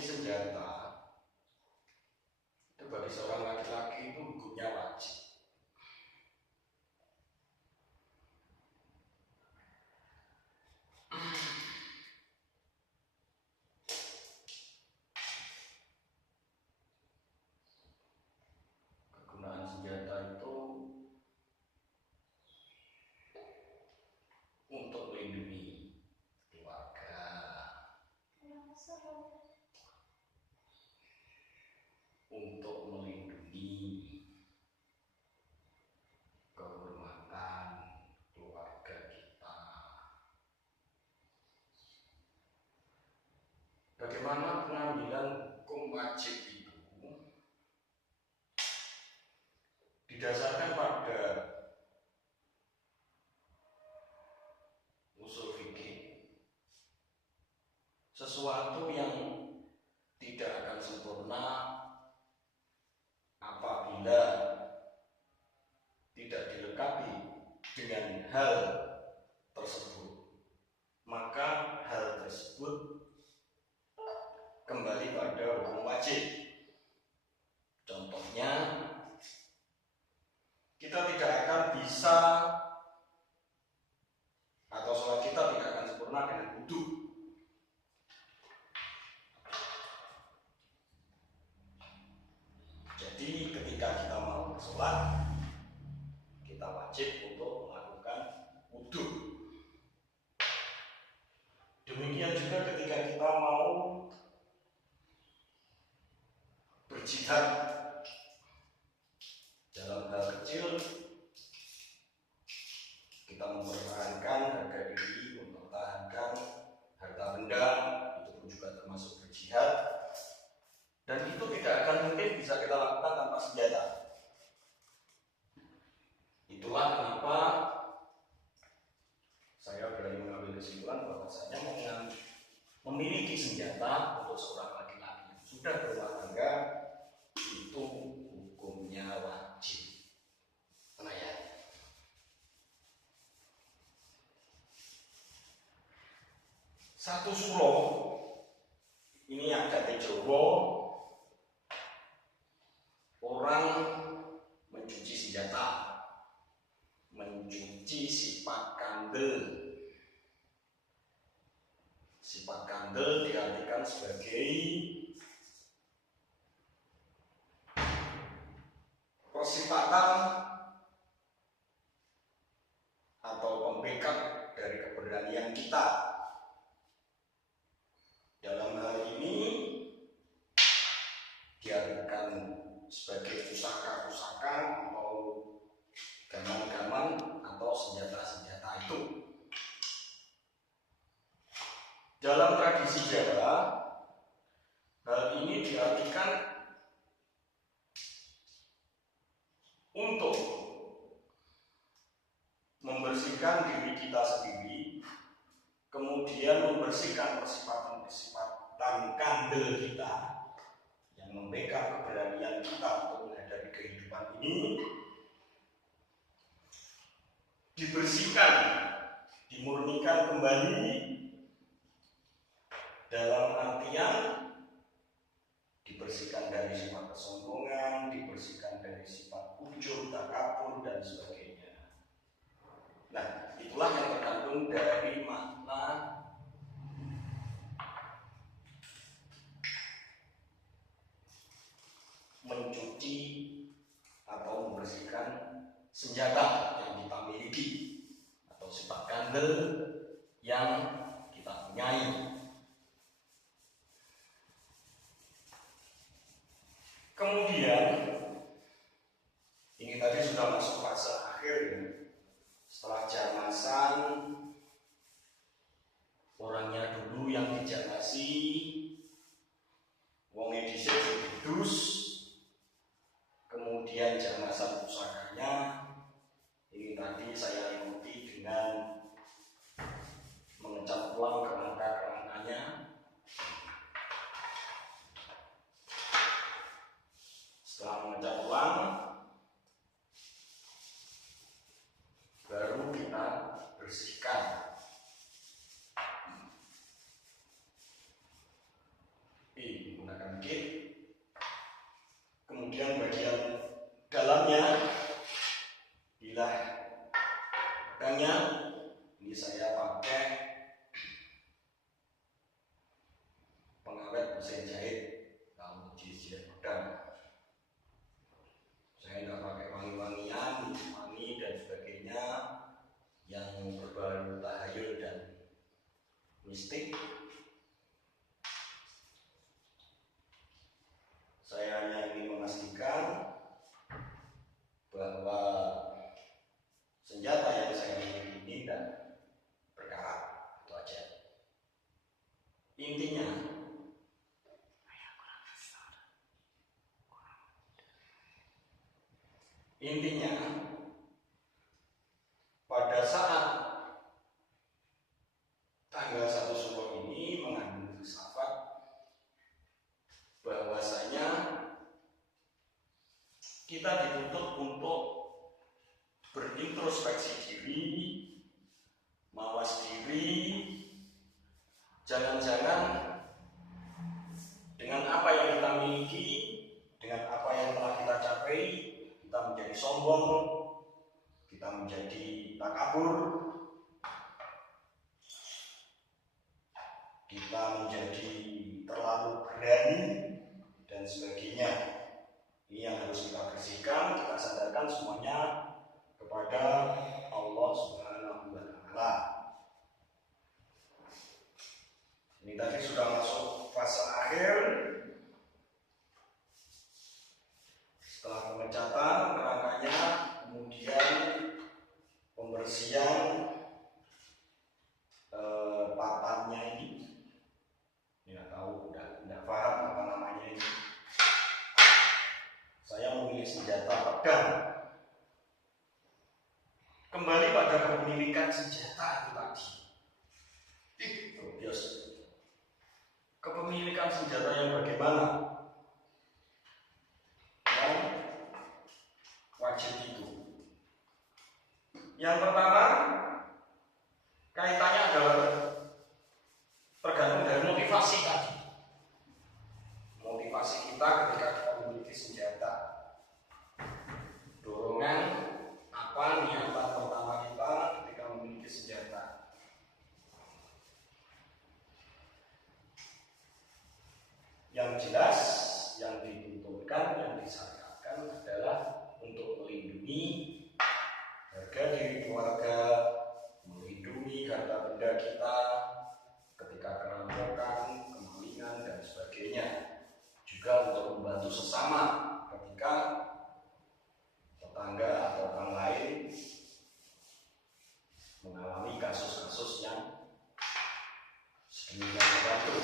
senjata itu bagi seorang laki-laki itu hukumnya wajib. Kegunaan senjata itu untuk melindungi keluarga, untuk melindungi kehormatan keluarga kita. Bagaimana pengambilan hukum wajib itu didasarkan pada usul fikih. Sesuatu yang tidak akan sempurna apabila tidak dilengkapi dengan hal tersebut, maka hal tersebut kembali pada hukum wajib. Contohnya, kita tidak akan bisa atau sholat kita tidak akan sempurna dengan wudu. Jadi ketika kita mau sholat, kita wajib untuk melakukan wudu. Demikian juga ketika kita mau berjihad dalam hal kecil, kita mempertahankan harga diri, mempertahankan harta benda, itu pun juga termasuk berjihad. Dan itu tidak akan mungkin bisa kita lakukan tanpa senjata. Itulah kenapa saya berani mengambil kesimpulan bahwasanya memiliki senjata untuk seorang laki-laki yang sudah berumah tangga itu hukumnya wajib. Nah ya. Satu sulo ini agak Jawa, orang mencuci senjata, mencuci sifat kandel. Sifat kandel diartikan sebagai persifatan atau pembekat dari keberanian kita. Dalam hal ini diartikan sebagai pusaka-pusaka atau gaman-gaman atau senjata-senjata itu. Dalam tradisi Jawa, hal ini diartikan untuk membersihkan diri kita sendiri, kemudian membersihkan persifatan kandel kita yang membekap keberanian kita untuk menghadapi kehidupan ini, dibersihkan, dimurnikan kembali. Dalam artian dibersihkan dari sifat kesombongan, dibersihkan dari sifat ujub, takabur, dan sebagainya. Nah, itulah yang terkandung dari makna mencuci atau membersihkan senjata yang kita miliki atau sifat kandel yang kita punyai. Kemudian ini tadi sudah masuk fase akhir ya. Setelah jamasan, orangnya dulu yang dijamasi, wong dhisik didus, kemudian jamasan pusakanya. Ini tadi saya ikuti dengan mengecat ulang kerangka-kerangkanya. Setelah mengecat ulang, baru kita bersihkan. Kemudian bagian dalamnya, bilah pedangnya, ini saya pakai pengawet mesin jahit kalau jilid pedang. Saya nggak pakai wangi-wangian, wangi dan sebagainya yang berbau tahayul dan mistik. Saya hanya ingin memastikan bahwa senjata yang saya miliki ini dan berkarat, itu aja. Intinya pada saat tanggal 1 Syawal ini mengandung filsafat bahwasanya kita dituntut untuk berintrospeksi diri, mawas diri. Jangan-jangan dengan apa yang kita miliki, dengan apa yang telah kita capai, kita menjadi sombong, kita menjadi takabur, kita menjadi terlalu berani dan sebagainya. Ini yang harus kita bersihkan, kita sadarkan semuanya kepada Allah Subhanahu wa Ta'ala. Ini tadi sudah masuk fase akhir. Setelah pemecatan kerangkanya, kemudian pembersihan patannya ini. Nggak tahu, nggak paham apa namanya ini. Saya memilih senjata pedang. Kembali pada kepemilikan senjata itu tadi. Bios. Kepemilikan senjata yang bagaimana? Yang wajib itu. Yang pertama, kaitannya adalah tergantung dari motivasi tadi. Motivasi kita ketika kita memiliki senjata. Dorongan apa niatan pertama kita ketika memiliki senjata. Yang jelas, yang dituntutkan, yang disyariatkan adalah untuk melindungi harga diri keluarga, melindungi harta benda kita ketika kerampokan, kemalingan dan sebagainya. Juga untuk membantu sesama ketika tetangga atau orang lain mengalami kasus-kasus yang sedemikian membantu.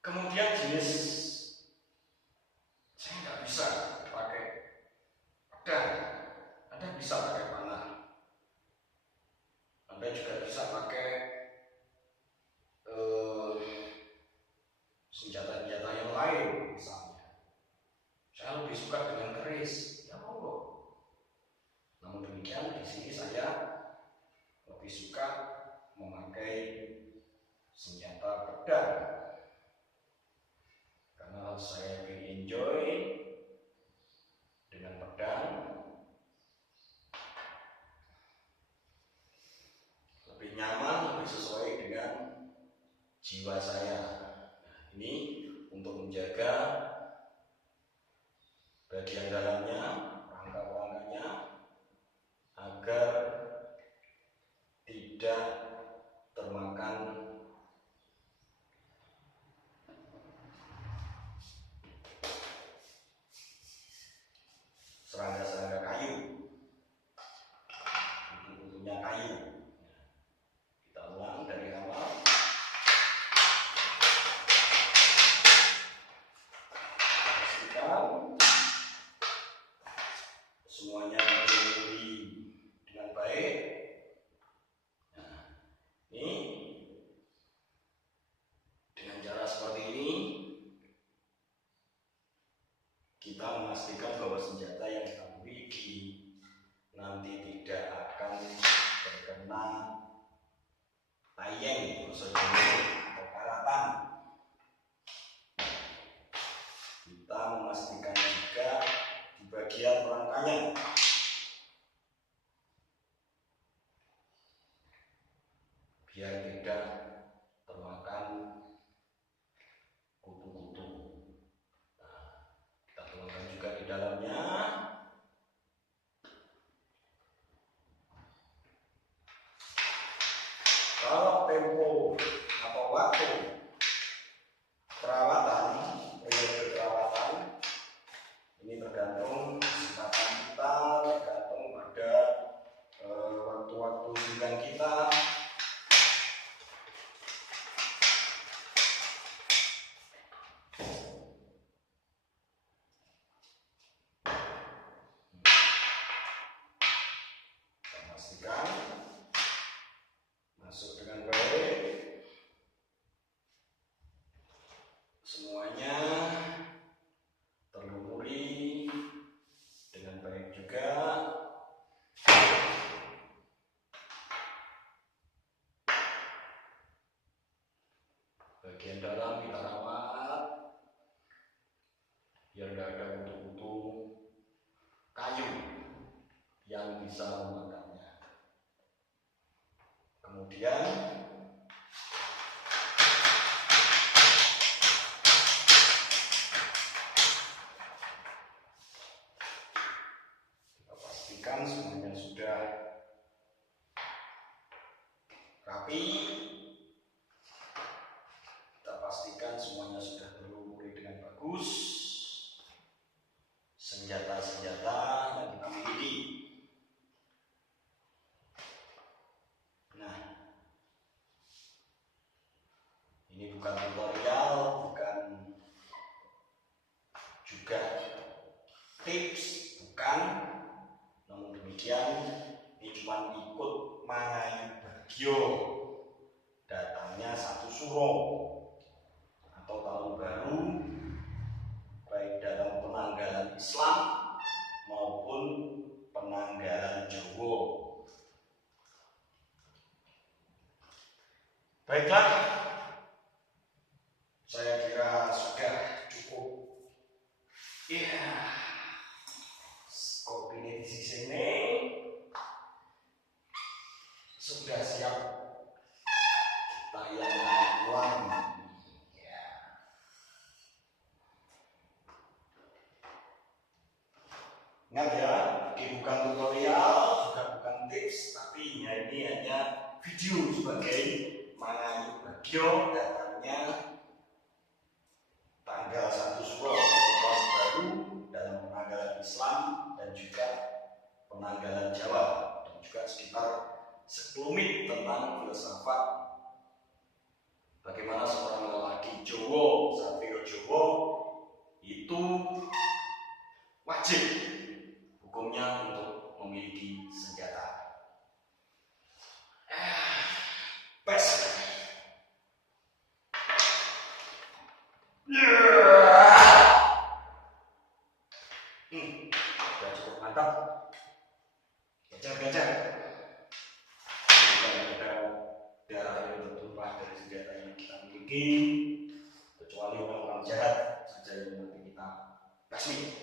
Kemudian jenis, saya nggak bisa pakai pedang, Anda bisa pakai panah, Anda juga bisa pakai senjata-senjata yang lain misalnya. Saya lebih suka dengan keris, ya monggo. Namun demikian di sini saya lebih suka memakai senjata pedang karena saya lebih enjoy dengan pedang, lebih nyaman, lebih sesuai dengan jiwa saya. Ini untuk menjaga bagian dalamnya, rangka-rangkanya agar tidak termakan serangga-serangga kayu, kutu-kutunya kayu. Kita ulang dari awal. Semuanya berdiri dengan baik. Nah, ini dengan cara seperti ini kita memastikan bahwa senjata yang kita miliki nanti tidak akan terkena tayeng, atau karatan. kita memastikan juga di bagian rangkanya biar tidak termakan kutu-kutu. Nah, kita tuangkan juga di dalamnya. Kalau tempo atau waktu perawatan, periode perawatan ini tergantung kesempatan kita, tergantung pada waktu-waktu bulan kita. Kita pastikan masuk dengan baik, semuanya terlumuri dengan baik juga. Bagian dalam kita rawat biar tidak ada kutu-kutu kayu yang bisa memakannya. Kemudian kita pastikan semuanya sudah rapi. Kita pastikan semuanya sudah terlumuri dengan bagus. Senjata-senjata yang kita miliki. Nah, ini bukan tutorial, bukan juga tips, bukan. Namun demikian, ini cuma ikut Mangayu Bagyo. Datangnya 1 Suro atau tahun baru, baik dalam penanggalan Islam maupun penanggalan Jawa. Baiklah, saya kira sudah cukup. Iya, kopi ini di sini sudah siap tayangan ulang. Ya. Ingat ya, ini bukan tutorial, juga bukan tips, tapi ini hanya video sebagai Mangayu Bagyo. Datangnya tanggal 1 Suro tahun baru dalam penanggalan Islam dan juga penanggalan Jawa, dan juga sekitar sekelumit tentang filsafat bagaimana seorang lelaki Jawa, satrio Jawa itu wajib hukumnya untuk memiliki senjata. Pes. Sudah cukup mantap. Gejar-gejar. Tidak ada darah yang bertumpah dari senjata yang kita miliki, kecuali orang-orang jahat saja yang nanti kita basmi.